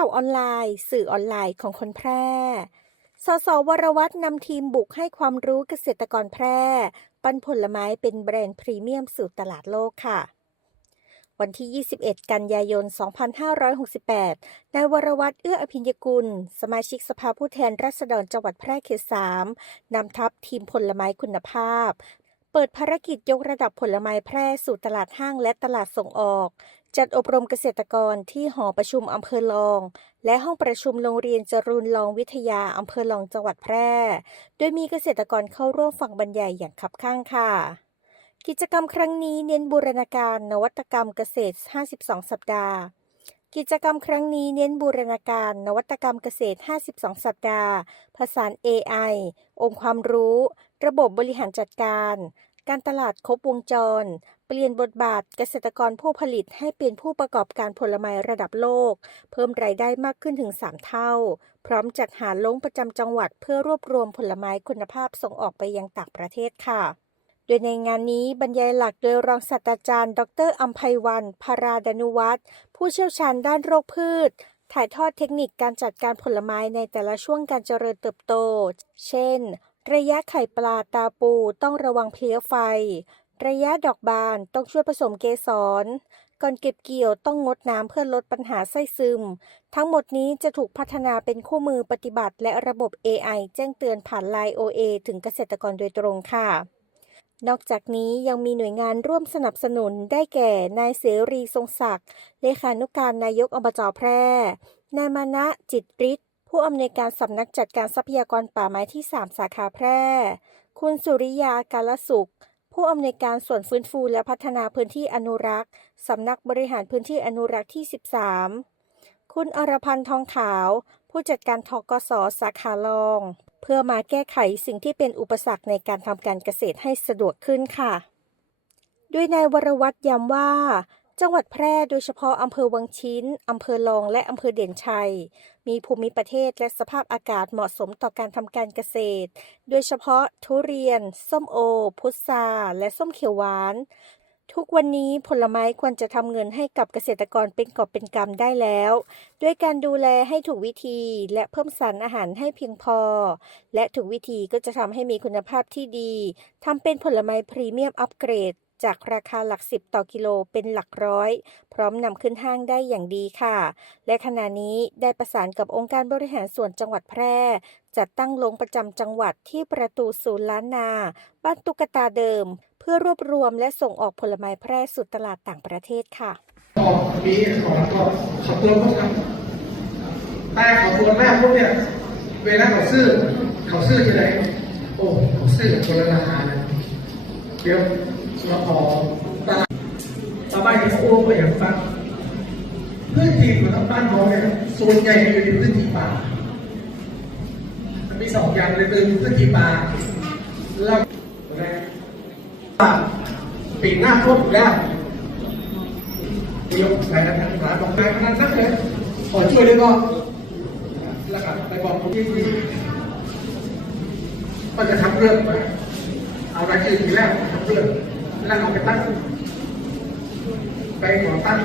ข่าวออนไลน์ สื่อออนไลน์ของคนแพร่ สสวรวัฒน์นำทีมบุกให้ความรู้เกษตรกรแพร่ ปั้นผลไม้เป็นแบรนด์พรีเมียมสู่ตลาดโลกค่ะวันที่ 21 กันยายน 2568 นายวรวัฒน์เอื้ออภิญญกุล สมาชิกสภาผู้แทนราษฎรจังหวัดแพร่เขต3นำทัพทีมผลไม้คุณภาพ เปิดภารกิจยกระดับผลไม้แพร่สู่ตลาดห้างและตลาดส่งออก จัดอบรมเกษตรกรที่หอประชุมอำเภอลอง และห้องประชุมโรงเรียนจรูนลองวิทยาอำเภอลองจังหวัดแพร่ โดยมีเกษตรกรเข้าร่วมฟังบรรยายอย่างคับข้างค่ะ กิจกรรมครั้งนี้เน้นบูรณาการนวัตกรรมเกษตร 52 สัปดาห์ กิจกรรมครั้งนี้เน้นบูรณาการนวัตกรรมเกษตร 52 สัปดาห์ ผสาน AI องค์ความรู้ ระบบบริหารจัดการ การตลาดครบวงจร เปลี่ยนบทบาทเกษตรกรผู้ผลิตให้เป็นผู้ประกอบการผลไม้ระดับโลก เพิ่มรายได้มากขึ้นถึง 3 เท่า พร้อมจัดหาลงประจำจังหวัดเพื่อรวบรวมผลไม้คุณภาพส่งออกไปยังต่างประเทศค่ะ โดยในงานนี้บรรยายหลักโดยรองศาสตราจารย์ ดรอัมภัยวันพาราดานุวัฒน์ผู้เชี่ยวชาญด้านโรคพืชถ่ายทอดเทคนิคการจัดการผลไม้ในแต่ละช่วงการเจริญเติบโต เช่น ระยะไข่ปลาตาปูต้องระวังเพลี้ยไฟ ระยะดอกบานต้องช่วยผสมเกสร ก่อนเก็บเกี่ยวต้องงดน้ำเพื่อลดปัญหาไส้ซึม ทั้งหมดนี้จะถูกพัฒนาเป็นคู่มือปฏิบัติและระบบ AI แจ้งเตือนผ่าน Line OA ถึงเกษตรกรโดยตรงค่ะ นอกจากนี้ยังมีหน่วยงานร่วมสนับสนุนได้แก่ นายเสรีทรงศักดิ์เลขานุการนายกอบจแพร่ นายมานะจิตริศ ผู้อำนวยการสำนักจัดการทรัพยากรป่าไม้ที่ 3 สาขาแพร่ คุณสุริยากาลสุข ผู้อำนวยการส่วนฟื้นฟูและพัฒนาพื้นที่อนุรักษ์สำนักบริหารพื้นที่อนุรักษ์ที่ 13 คุณอรพันธ์ทองขาว ผู้จัดการทกสสาขาลอง เพื่อมาแก้ไขสิ่งที่เป็นอุปสรรคในการทำการเกษตรให้สะดวกขึ้นค่ะ ด้วยนายวรวัตรย้ำว่า จังหวัดแพร่โดยเฉพาะอำเภอวังชิ้น อำเภอลอง และอำเภอเด่นชัย มีภูมิประเทศและสภาพอากาศเหมาะสมต่อการทำการเกษตร โดยเฉพาะทุเรียน ส้มโอ พุทราและส้มเขียวหวาน ทุกวันนี้ผลไม้ควรจะทำเงินให้กับเกษตรกรเป็นกอบเป็นกำได้แล้ว ด้วยการดูแลให้ถูกวิธีและเพิ่มสารอาหารให้เพียงพอ และถูกวิธีก็จะทำให้มีคุณภาพที่ดีทำเป็นผลไม้พรีเมียมอัปเกรด จากราคาหลักสิบต่อกิโลเป็นหลักร้อย พร้อมนำขึ้นห้างได้อย่างดีค่ะ และขณะนี้ได้ประสานกับองค์การบริหารส่วนจังหวัดแพร่ จัดตั้งโรงประจำจังหวัดที่ประตูศูนย์ล้านนา บ้านตุ๊กตาเดิม เพื่อรวบรวมและส่งออกผลไม้แพร่สู่ตลาดต่างประเทศค่ะออกมีของก็ขับตัวเขาทำแต่เขาตัวหน้าพวกเนี่ยเวลาเขาซื้อเขาซื้อที่ไหนโอ้เขาซื้อคนละราคาเลยเดี๋ยว เราขอตาดต่อไปที่เขาโอ้ไปอย่างฟังพื้นที่ของบ้านเขาเนี่ยส่วนใหญ่อยู่ในพื้นที่ป่ามันมีสองอย่างเลยคือพื้นที่ป่าแล้วป่าปีหน้าท่วมอยู่แล้วยกแผนทางหาบอกนายพนันนักเลยขอช่วยเลยก็แล้วก็ไปบอกผมที่ก็จะทำเรื่องไปเอารายชื่อทีแรกทำเรื่อง แล้วเอาไปตั้งไปขอตั้ง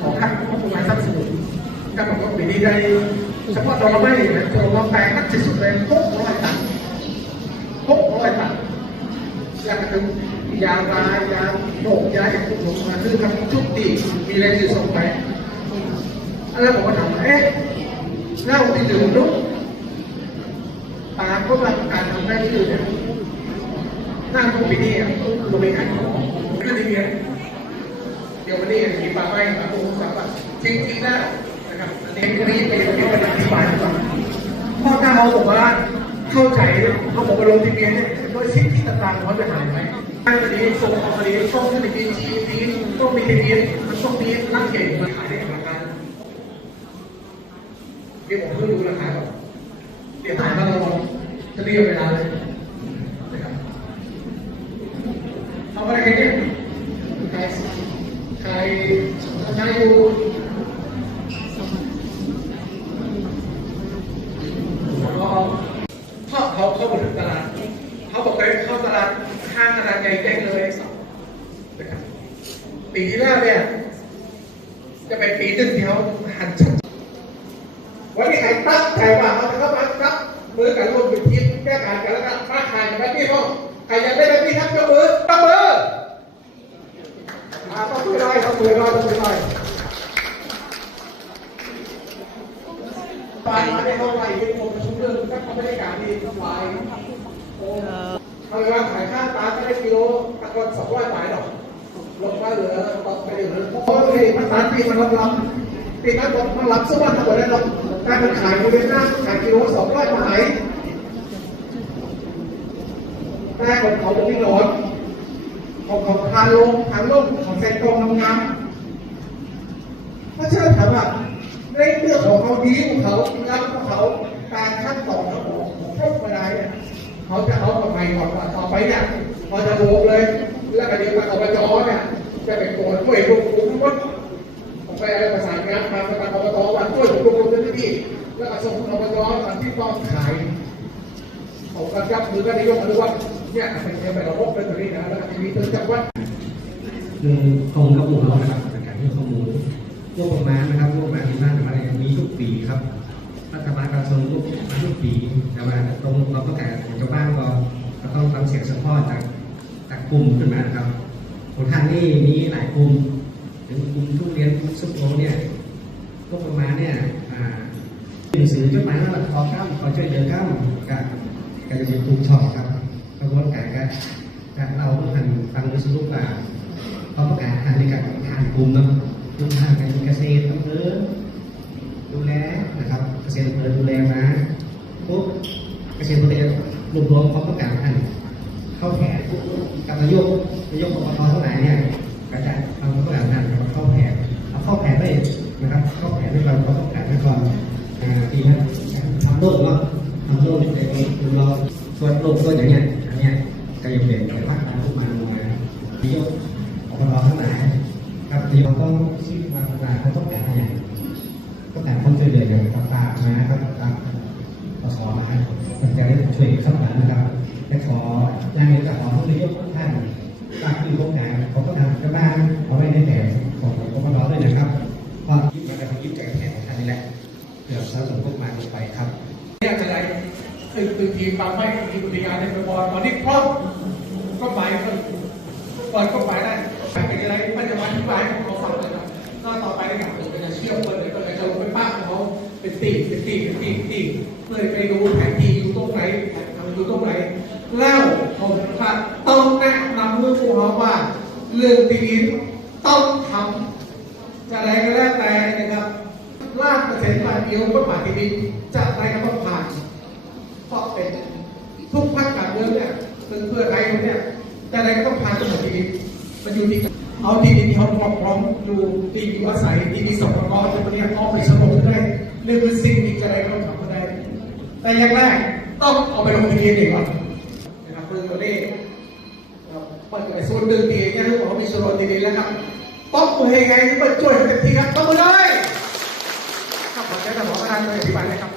ขอคัดข้อมูลทรัพย์สินก็บอกว่าปีนี้ได้เฉพาะดอกไม้เนี่ยดอกไม้แปลงนักที่สุดเลยหกร้อยตัน ถึงยาลายยาโรคยาอย่างตีมีอะไรงไปนี่ก็ได้ที่อื่นเนี่ยนั่งตรงไปขายของก็ที่เรียนเดี๋ยววันนี้มีปลาไม้ปลาปูปลาปลาจริงๆแล้วนะครับอันนี้ก็นี่เป็นเป็นอธิบายก่อนพ่อหน้าเขาบอกว่าเข้าใจเขาบอกว่าลงทะเบียนเนี่ยโดยสิทธิต่างๆเขาจะหายไปอันนี้ส่งออกมาดีต้องขึ้นทะเบียน GP ต้องมีทะเบียนมันต้องมีนักเก่งมาขายได้ราคาเดี๋ยวผมเพิ่งดูราคาก่อนเดี๋ยวถ่ายมาเราจะเรียกเวลาเลยนะครับเอาอะไรกันเนี่ยใครใครใครอยู่ เขาเขาเข้ามาถึงตลาด เขาบอกเลยเข้าตลาดห้างขนาดใหญ่เจ๊งเลยนะครับปีที่แล้วเนี่ย จะเป็นปีหนึ่งที่เขาหันชัด วันนี้ใครตั้งใจว่าเราจะเข้ามารับมือกันรวมเป็นทีมแก้ไขกันแล้วกันมาขายกันแบบนี้พ่อใครอยากได้แบบนี้ครับยกมือตั้งมือมาต้องมือลอยต้องมือลอยต้องมือลอยไปมาได้เข้าไปเป็นคนประชุมเรื่องก็เขาไม่ได้การดีก็ไปโอ้เอาเวลาขายข้าวปลาก็ได้กิโลตะกอนสองร้อยบาทหรอกลงมาเหลือตกไปเหลือเพราะว่ามันสารปีมันรับรับปีนั้นมันรับซื้อวันทั้งหมดเลยหรอกการมันขายบริเวณหน้าขายกิโลสองร้อยบาท แต่ของเขาเป็นที่นอนของของทานลงทานลงของแซงตรงงามๆถ้าเชื่อถามว่าในเรื่องของเขาดีของเขางานของเขาการขั้นตอนของของพวกอะไรเนี่ยเขาจะเอาทำไมก่อนว่าต่อไปเนี่ยพอจะโบกเลย แล้วก็เดี๋ยวทางอบจเนี่ยจะไปโกนช่วยรวบรวมทั้งหมดผมไปอะไรประสานงานทางทางอบจวันช่วยรวบรวมเจ้าหน้าที่แล้วก็ส่งอบจทางที่ต้องขายผมก็ยับมือก็นายกอนุวัฒน์ เนี่ยเป็นเรื่องแบบระบบเป็นแบบนี้นะแล้วก็จะมีตัวจังหวัดคือตรงกับหมู่เรานะครับในการให้ข้อมูลงบประมาณนะครับงบประมาณที่สร้างมาเนี่ยมีทุกปีครับรัฐบาลกระทรวงงบประมาทุกปีแต่ว่าตรงเราต้องการของชาวบ้านก็ก็ต้องทำเสียงสะท้อนจากจากกลุ่มขึ้นมาครับของทานนี่มีหลายกลุ่มถึงกลุ่มทุเรียนกลุ่มสุโขเนี่ยงบประมาณเนี่ยอ่าหนังสือจดหมายว่าขอข้ามขอช่วยเหลือข้ามกับการจะเป็นถูกช่องครับ ประบวนการการการเราต้องทันฟังวิสรุปว่าเขาประกาศทางในการทานกลุ่มเนาะทุกทางการเกษตรอำเภอดูแลนะครับเกษตรอำเภอดูแลนะปุ๊บเกษตรอำเภอรวบรวมเขาประกาศทันเข้าแผนกับนายกนายกอบตเท่าไหร่เนี่ยาชี้มาขนาดเขาต้องการอะไรต้องการความช่วยเหลืออย่างต่างๆนะครับตามขอสอมาผมจะได้ช่วยสักหน่อยนะครับและของานนี้จะขอทุกนายกทุกท่านฝากคือโครงการของก็ทำกันบ้านเอาไว้ในแผนของของเราด้วยนะครับก็ยึดมาในยึดใจแผนของท่านนี่แหละเพื่อสะสมพวกมาลงไปครับเนี่ยจะได้คือคือทีมบางไม่มีมบริการในกระบวนวันนี้พร้อมก็หมายก็เปิดก็หมายได้เป็นอะไรมันจะมาอธิบาย ขาฟังเลยครับก็ต่อไปนะครับผมจะเชื่อมคนเลยก็เลยจะลงไปป้าของเขาเป็นตีเป็นตีเป็นตีเป็นตีเพื่อไปดูแผนที่อยู่ตรงไหนทำอยู่ตรงไหนแล้วผมค่ะต้องแนะนำผู้เขาว่า เรื่องที่นี้ต้องทำจะอะไรก็แล้วแต่นะครับลากเกษตรกรรมเดียวก็ผ่านทีนี้จะอะไรก็ต้องผ่านเพราะเป็นทุกภาคการเมืองเนี่ยซึ่งเพื่อไทยเนี่ยจะอะไรก็ต้องผ่านกันหมดทีนี้มันอยู่ที่ เอาที่ดินที่เขาพร้อมพร้อมอยู่ที่อยู่อาศัยที่มีสปกรจะมาเนี่ยเอาไปสรุปได้นี่คือสิ่งที่จะอะไรก็ทำได้ แต่อย่างแรกต้องเอาไปลงทะเบียนเองก่อนนะครับเรื่อตัวเลขเปิดไปส่วนหนึ่งทีเนี่ยที่บอกว่ามีส่วนดีๆแล้วครับต้องมือให้ไงที่เปิดช่วยเต็มที่ครับต้องมือเลยครับขอใช้สมองการอธิบายเลยครับ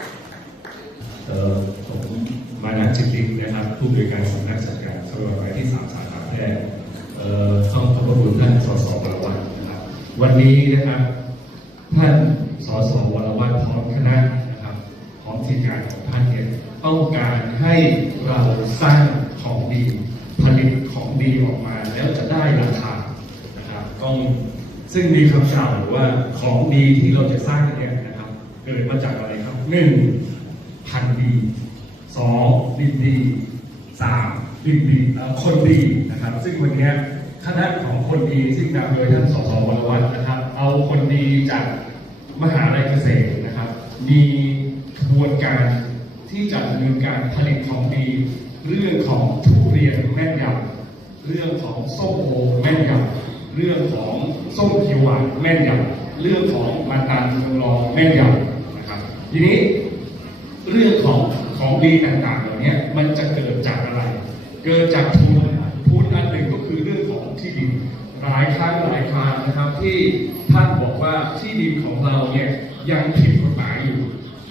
เอ่อผมมานัจิตตินะครับผู้บริการสำนักจัดการสำหรับรายที่สามสาขาแพร่เอ่อ ต้องขอบพระคุณท่านสสวรวัฒน์นะครับ วันนี้นะครับ ท่านสสวรวัฒน์พร้อมคณะนะครับพร้อมทีมงานของท่านเนี่ยต้องการให้เราสร้างของดีผลิตของดีออกมาแล้วจะได้ราคานะครับต้องซึ่งมีคำกล่าวว่าของดีที่เราจะสร้างเนี่ยนะครับเกิดมาจากอะไรครับหนึ่งพันดีสองดินดีสามดินดีคนดีนะครับ ซึ่งวันนี้ คณะของคนดีซึ่งนำโดยท่านสสวรวัฒน์นะครับ เอาคนดีจากมหาลัยเกษตรนะครับ มีกระบวนการที่จะดำเนินการผลิตของดี เรื่องของทุเรียนแม่นยำเรื่องของส้มโอแม่นยำเรื่องของส้มเขียวหวานแม่นยำเรื่องของมาตาลเมืองรองแม่นยำนะครับ ทีนี้เรื่องของของดีต่างๆเหล่านี้มันจะเกิดจากอะไร เกิดจากทุนทุนอันหนึ่งก็คือเรื่องของที่ดิน หลายครั้งหลายครานะครับที่ท่านบอกว่าที่ดินของเราเนี่ยยังผิดกฎหมายอยู่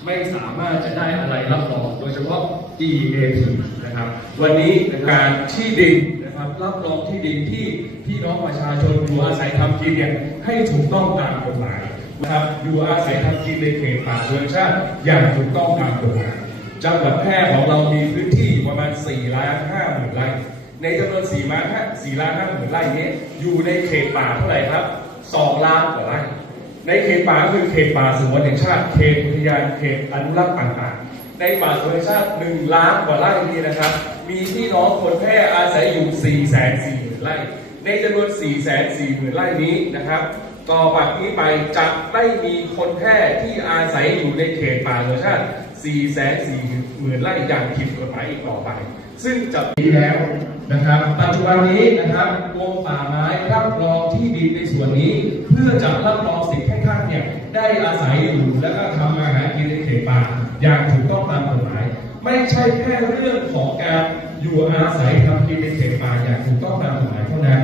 ไม่สามารถจะได้อะไรรับรองโดยเฉพาะ EAT นะครับ วันนี้การที่ดินนะครับรับรองที่ดินที่พี่น้องประชาชนอยู่อาศัยทำกินเนี่ยให้ถูกต้องตามกฎหมายนะครับอยู่อาศัยทำกินในเขตป่าธรรมชาติอย่างถูกต้องตามกฎหมายจังหวัดแพร่ของเรามีพื้นที่ประมาณ4ล้าน5หมื่นไร่ ในจำนวน4ล้าน5 4ล้าน5หมื่นไร่นี้อยู่ในเขตป่าเท่าไหร่ครับ2ล้านกว่าไร่ ในเขตป่าคือเขตป่าสงวนแห่งชาติ เขตอุทยาน เขตอนุรักษ์ต่างๆ ในป่าสงวนแห่งชาติ 1 ล้านกว่าไร่นี้นะครับ มีพี่น้องคนแพร่อาศัยอยู่ 4 4 0 0 0 0ไร่ ในจำนวน 4 4 0 0 0 0ไร่นี้นะครับ ต่อจากนี้ไปจะไม่มีคนแพร่ที่อาศัยอยู่ในเขตป่าธรรมชาติ 4 4 0 0 0 0ไร่อย่างผิดกฎหมายอีกต่อไป ซึ่งจะมีแล้ว นะครับ ปัจจุบันนี้นะครับกรมป่าไม้รับรองที่ดินในส่วนนี้ เพื่อจะรับรองสิทธิ์ให้ท่านเนี่ยได้อาศัยอยู่และก็ทำมาหากินในเขตป่าอย่างถูกต้องตามกฎหมาย ไม่ใช่แค่เรื่องของการอยู่อาศัยทำกินในเขตป่าอย่างถูกต้องตามกฎหมายเท่านั้น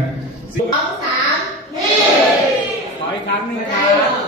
สองสามเฮ้ขออีกครั้งหนึ่งคได้รับหนึ่งสอง